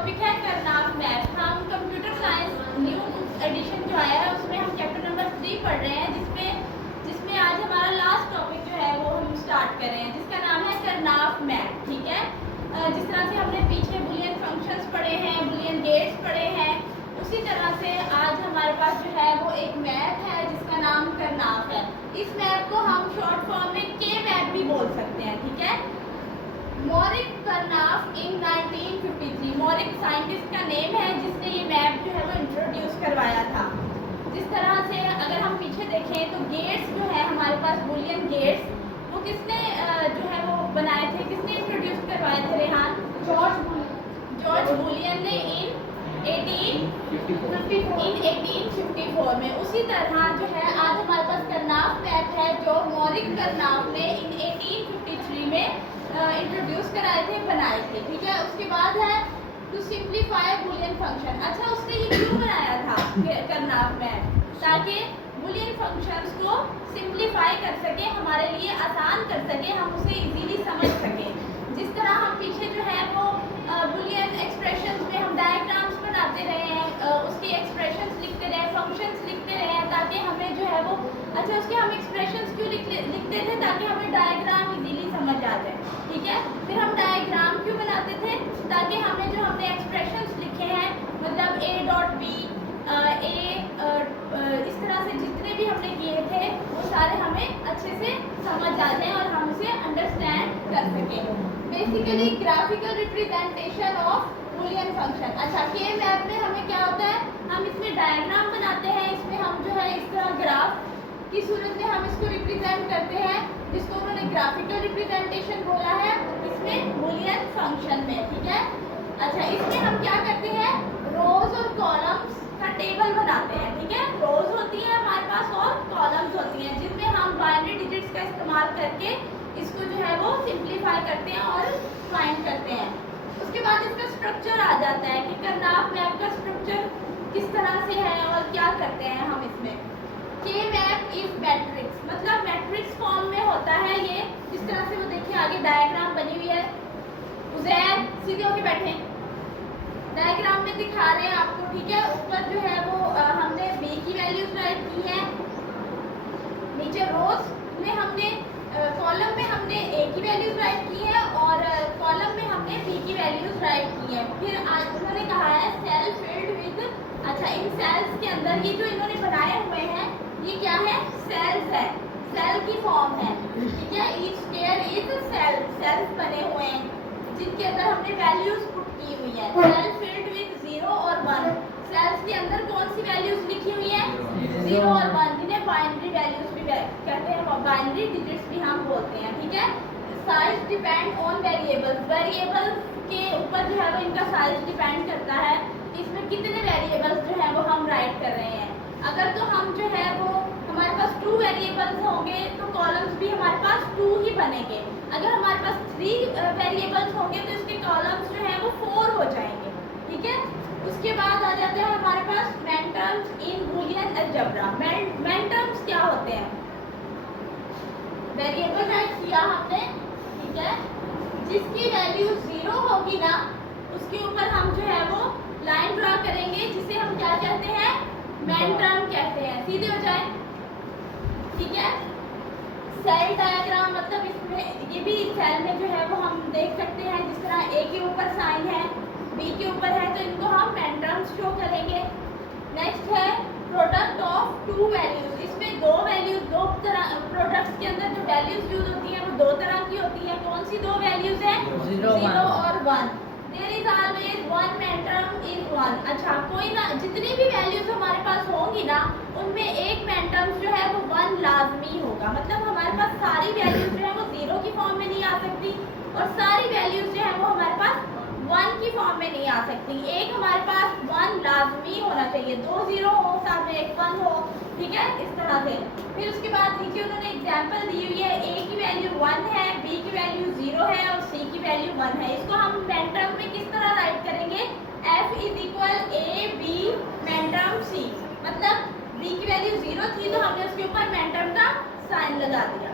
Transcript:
Topic है करनाफ map. हम computer science new addition जो आया है उसमें हम चैप्टर नंबर 3 पढ़ रहे हैं, जिसमें आज हमारा लास्ट टॉपिक जो है वो हम स्टार्ट कर रहे हैं, जिसका नाम है करनाफ मैप। ठीक है, जिस तरह से हमने पीछे बुलियन फंक्शंस पढ़े हैं, बुलियन गेट्स पढ़े हैं, उसी तरह से आज हमारे पास जो है वो एक मैप है जिसका नाम करनाफ है। इस मैप को हम शॉर्ट फॉर्म में के मैप भी बोल सकते हैं। ठीक है, मॉरिस करनाफ इन 1953 मॉरिस साइंटिस्ट का नेम है जिसने ये मैप जो है वो इंट्रोड्यूस करवाया था। जिस तरह से अगर हम पीछे देखें तो गेट्स जो है हमारे पास बुलियन गेट्स, वो किसने जो है वो बनाए थे, किसने इंट्रोड्यूस करवाए थे रेहान? जॉर्ज बुलियन ने इन 1854 में। उसी तरह जो है आज हमारे पास करनाफ मैप है जो मॉरिस करनाफ ने इन 1853 में इंट्रोड्यूस कराए थे, बनाए थे। ठीक है, उसके बाद है टू सिंप्लीफाई बुलियन फंक्शन। अच्छा, उसने ये क्यों बनाया था करनाफ मैप? ताकि बुलियन फंक्शंस को सिंप्लीफाई कर सके, हमारे लिए आसान कर सके, हम उसे इजीली समझ सके। जिस तरह हम पीछे जो है वो बुलियन एक्सप्रेशंस में हम डायग्राम्स बनाते रहे हैं, उसके एक्सप्रेशंस लिखते रहे, फंक्शंस लिखते रहे हैं, ताकि हमें जो है वो उसके हम एक्सप्रेशंस क्यों लिखते थे? ताकि हमें डायग्राम इजीली समझ आ जाए। ठीक है, फिर हम डायग्राम क्यों बनाते थे? ताकि हमें जो हमने एक्सप्रेशंस लिखे हैं, मतलब ए डॉट बी इस तरह से जितने भी हमने किए थे वो सारे हमें अच्छे से समझ आ जाए और हम उसे अंडरस्टैंड कर सकें। Basically graphical representation of Boolean function. अच्छा, के मैप में हमें क्या होता है, हम इसमें डायग्राम बनाते हैं, इसमें हम जो है इस तरह ग्राफ की सूरत में हम इसको रिप्रेजेंट करते हैं, जिसको उन्होंने ग्राफिकल रिप्रेजेंटेशन बोला है इसमें बुलियन फंक्शन में। ठीक है, अच्छा, इसमें हम क्या करते हैं, रोज और कॉलम्स का टेबल बनाते हैं। ठीक है, रोज होती है हमारे पास और कॉलम्स होती हैं, जिनमें हम बाइनरी डिजिट्स का इस्तेमाल करके इसको जो है वो सिंप्लीफाई करते हैं और फाइंड करते हैं। उसके बाद इसका स्ट्रक्चर आ जाता है कि करनाफ मैप का स्ट्रक्चर किस तरह से है और क्या करते हैं हम इसमें। के मैप इज मैट्रिक्स, मतलब मैट्रिक्स फॉर्म में होता है ये। जिस तरह से वो देखिए आगे डायग्राम बनी हुई है, उज़ैर सीधे होके बैठे, डायग्राम में दिखा रहे हैं आपको। ठीक है, ऊपर जो है वो हमने बी की वैल्यूज राइट की है, नीचे रोज में हमने कॉलम में हमने ए की वैल्यूज राइट की है और कॉलम में हमने बी की वैल्यूज राइट की है। फिर उन्होंने कहा है सेल फिल्ड विद, अच्छा, इन सेल्स के अंदर ये जो इन्होंने बनाए हुए हैं ये क्या है, सेल्स है, सेल की फॉर्म है। ठीक है, each square is cell, cells बने हुए हैं जिनके अंदर हमने वैल्यूज पुट की हुई है। सेल फिल्ड विद 0 और 1, सेल्स के अंदर कौन सी वैल्यूज लिखी हुई है, 0 और 1, जिन्हें बाइनरी वैल्यूज भी कहते हैं, बाइनरी डिजिट्स भी हम बोलते हैं। ठीक है, size depend on variables, variables के ऊपर जो है वो इनका साइज डिपेंड करता है, इसमें कितने वेरिएबल्स जो है वो हम राइट कर रहे हैं। अगर तो हम जो है वो हमारे पास 2 वेरिएबल्स होंगे तो कॉलम्स भी हमारे पास 2 ही बनेंगे। अगर हमारे पास 3 वेरिएबल्स होंगे तो इसके कॉलम्स जो है वो 4 हो जाएंगे। ठीक है, उसके बाद आ जाते हैं हमारे पास मैनटर्म्स इन बुलियन अलजेब्रा। मैनटर्म्स क्या होते हैं? वेरिएबल राइट किया हमने, ठीक है, जिसकी वैल्यू 0 होगी ना उसके ऊपर हम जो है वो लाइन ड्रा करेंगे, जिसे हम क्या कहते हैं, मैनटर्म कहते हैं। सीधे हो जाए। ठीक है, सेल डायग्राम, मतलब इसमें ये भी सेल में जो है वो हम देख सकते हैं, जिस तरह ए के ऊपर साइन है, बी के ऊपर है, तो इनको हम मैनटर्म्स शो करेंगे। नेक्स्ट है प्रोडक्ट ऑफ 2 वैल्यूज, इसमें 2 वैल्यूज, 2 तरह प्रोडक्ट्स के अंदर जो वैल्यूज यूज होती हैं वो 2 तरह की होती हैं। कौन सी 2 वैल्यूज हैं? 0 और 1। There is always 1 minterm is 1। अच्छा, कोई ना, जितनी भी वैल्यूज हमारे पास होंगी ना उनमें एक मैनटर्म जो है वो 1 लाजमी होगा। मतलब हमारे पास सारी वैल्यूज जो है वो 0 की फॉर्म में नहीं आ सकती और सारी वैल्यूज जो है वो हमारे पास 1 की फॉर्म में नहीं आ सकती। एक हमारे पास 1 लाजमी होना चाहिए, 2 0 हो, साथ में एक 1 हो। ठीक है, इस तरह से। फिर उसके बाद नीचे उन्होंने एग्जाम्पल दी हुई है, ए की वैल्यू 1 है, बी की वैल्यू 0 है और सी की वैल्यू 1 है। इसको हम मैनटर्म में किस तरह राइट करेंगे, F is equal A B minterm C. मतलब बी की वैल्यू 0 थी तो हमने उसके ऊपर मैनटर्म का साइन लगा दिया।